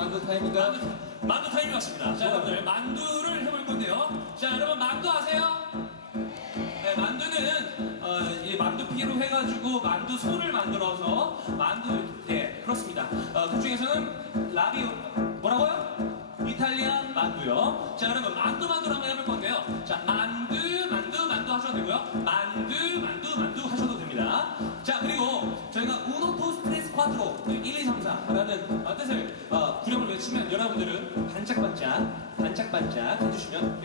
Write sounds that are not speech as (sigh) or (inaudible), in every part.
만두 타임인가요? 만두, 만두 타임이 왔습니다. 자, 여러분들, 만두를 해볼 건데요. 자, 여러분, 만두 아세요? 네, 만두는, 어, 이 만두 피로 해가지고 만두 소를 만들어서 만두, 예, 그렇습니다. 어, 그 중에서는 라비오, 뭐라고요? 이탈리안 만두요. 자, 여러분, 만두 만두를 한번 해볼 건데요. 자, 만두, 만두, 만두 하셔도 되고요. 만두, 만두, 만두 하셔도 됩니다. 자, 그리고 저희가 우노 토스트레스 콰트로 1, 2, 3, 4라는 어, 뜻을 분들은 반짝반짝, 반짝반짝 해주시면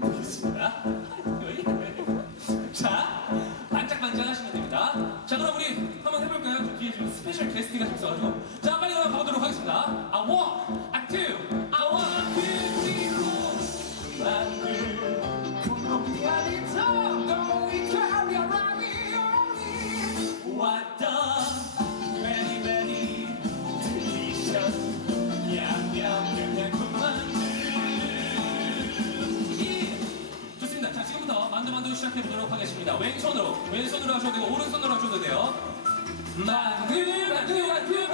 되겠습니다. (laughs) 자, 반짝반짝 하시면 됩니다. 자, 그럼 우리 한번 해볼까요? 저 뒤에 지금 스페셜 게스트가 있어가지고. 해 보도록 하겠습니다. 왼손으로, 왼손으로 하셔도 되고, 오른손으로 하셔도 돼요. 만두, 만두, 만두,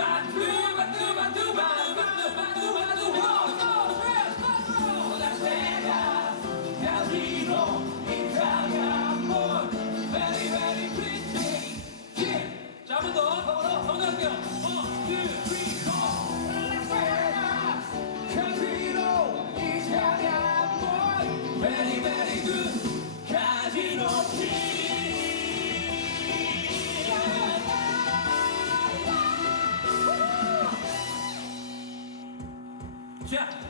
тебя.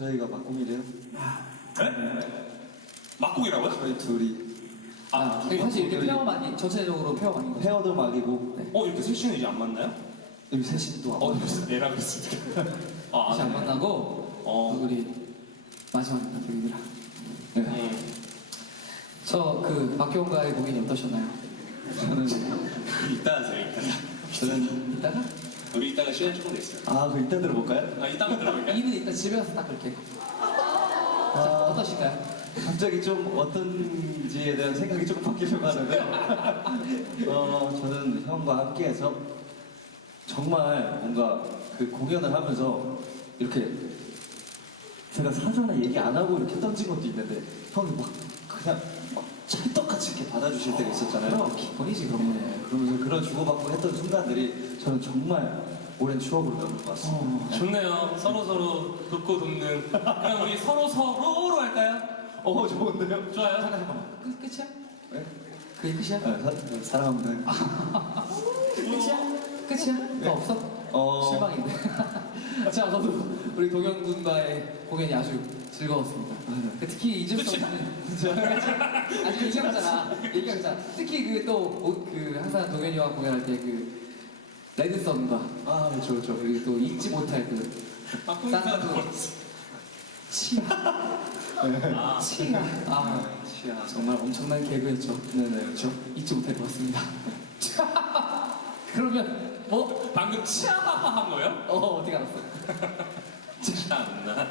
저희가 막공이래요. 네? 막국이라고요? 저희 둘이 아, 근데 사실 이렇게 페어 많이 전체적으로 페어 많이 거죠. 헤어도 막이고 어, 이렇게 셋이는 이제 안 만나요? 여기 (laughs) 셋이 또 어, 안 벌써 내라고 했으니까. 아, 다시 안 네. 만나고 어. 우리 마지막입니다, 저희들아. 네. 음. 저그 박경가의 공연이 어떠셨나요? 저는 (laughs) 이따 하세요, 이따. 저는 이따가 우리 이따가 시간 조금 됐어요. 아, 그 이따 들어볼까요? 아, 이따가 들어볼까요? 이는 이따 집에 가서 닦을게. 자, 아, 어떠신가요? 갑자기 좀 어떤지에 대한 생각이 조금 바뀌려고 하는데요. (laughs) 어, 저는 형과 함께해서 정말 뭔가 그 공연을 하면서 이렇게 제가 사전에 얘기 안 하고 이렇게 던진 것도 있는데 형이 막 그냥 받아주실 때가 있었잖아요. 기본이지, 그런 거. 네, 그러면서 그런 주고받고 했던 순간들이 저는 정말 오랜 추억으로 남을 것 같습니다. 어. 네. 좋네요. 서로 서로 돕고 돕는. 그럼 우리 서로 서로로 할까요? 어, 좋은데요? 좋아요. 잠깐, 잠깐만. 끝, 끝이야? 네? 그게 끝이야? 네, 사, 사랑합니다. (laughs) 끝이야? 끝이야? 더 없어? 어. 실망인데. (laughs) 자, 저도 우리 동현 군과의 공연이 아주 즐거웠습니다. 맞아요. 그 특히 잊을 수? 없는. 아직 얘기하잖아. 얘기하잖아. 특히 그또그 항상 동현이와 공연할 때 그 레드썬과 아, 그렇죠, 그렇죠. 그리고 또 잊지 못할 그 박국민 딴 사람 거. 치아. 아, 치아. 아, 치아. 정말 엄청난 개그였죠. 네네. 그렇죠. 잊지 못할 것 같습니다. 그러면 뭐? 방금 치아하하 한 거예요? 어 어떻게 알았어? (laughs) 참나.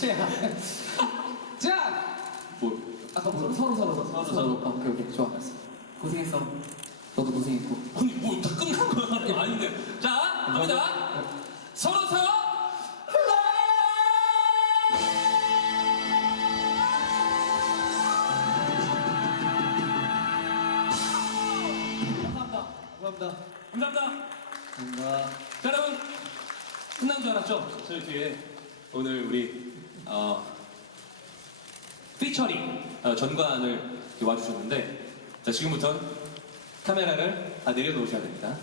제가 자! 뭐? 아까 뭐 서로 서로 서로 서로 서로. 아, 오케이 오케이. 좋아. 고생했어. 너도 고생했고. 아니 뭐 다 끝난 거야 아닌데. 자 갑니다. 서로 서로 감사합니다. 감사합니다. 감사합니다. 감사합니다. 자 여러분 끝난 줄 알았죠? 저희 뒤에 오늘 우리 어, 피처링 어, 전관을 와주셨는데 자 지금부터 카메라를 다 내려놓으셔야 됩니다.